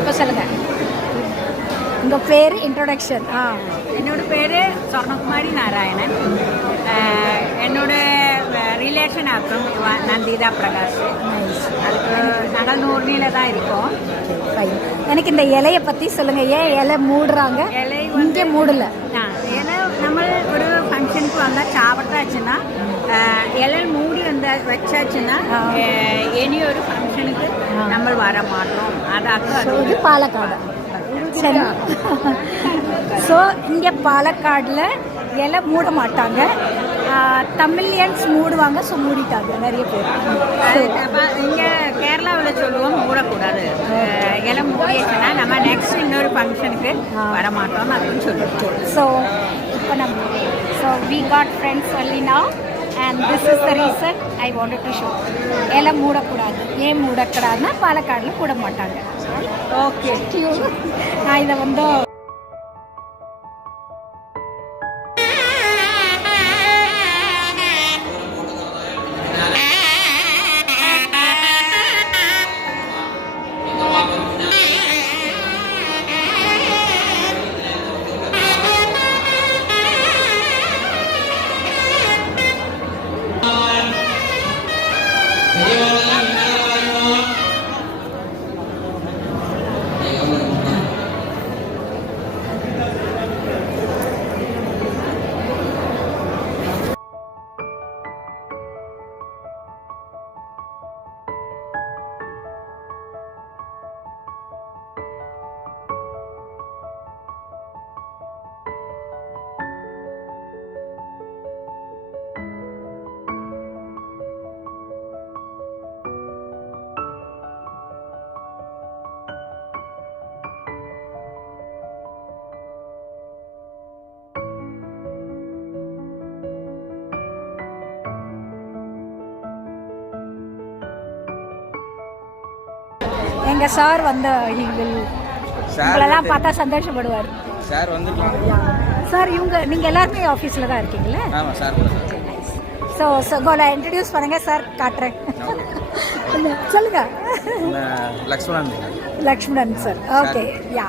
இப்போ சொல்லுங்கள் உங்கள் பேர் இன்ட்ரோடக்ஷன். என்னோட பேர் சொர்ணகுமாரி நாராயணன். என்னோட ரிலேஷன் அப்புறம் நந்திதா பிரகாஷ். அதுக்கு நாங்கள் நூர்னியில் தான் இருக்கோம். எனக்கு இந்த இலையை பற்றி சொல்லுங்கள். ஏன் இலை மூடுறாங்க? இலை இங்கே மூடல. இலை நம்ம ஒரு ஃபங்க்ஷனுக்கு வந்தால் சாப்பிட்டாச்சுன்னா இலை மூடி வச்சாச்சுன்னா இனி ஒரு ஃபங்க்ஷனுக்கு நம்ம வர மாட்டோம். அதாக இது பாலக்காடு. சரி. ஸோ இங்கே பாலக்காடில் இலை மூட மாட்டாங்க. தமிழியன்ஸ் மூடுவாங்க. ஸோ மூடிட்டாங்க நிறைய பேர். இங்கே கேரளாவில் சொல்லுவோம் மூடக்கூடாது. இலை மூடிடுச்சுன்னா நம்ம நெக்ஸ்ட் இன்னொரு ஃபங்க்ஷனுக்கு வரமாட்டோம் அப்படின்னு சொல்லுவோம். ஸோ இப்போ so we got friends only now and this is the reason I wanted to show. இலை மூடக்கூடாது. ஏன் மூடக்கூடாதுன்னா பாலக்காடில் மூட மாட்டாங்க. ஓகே, நான் இதை வந்து எங்கள் சார் வந்து உங்களெல்லாம் பார்த்தா சந்தோஷப்படுவார். சார் வந்து சார் நீங்கள் எல்லாருமே ஆஃபீஸில் தான் இருக்கீங்களா? ஆமாம் சார். ஸோ கோலை இன்ட்ரடியூஸ் பண்ணுங்கள் சார். காட்டுறேன். சொல்லுங்கள். லக்ஷ்மணன் லக்ஷ்மணன் சார். ஓகே, யா.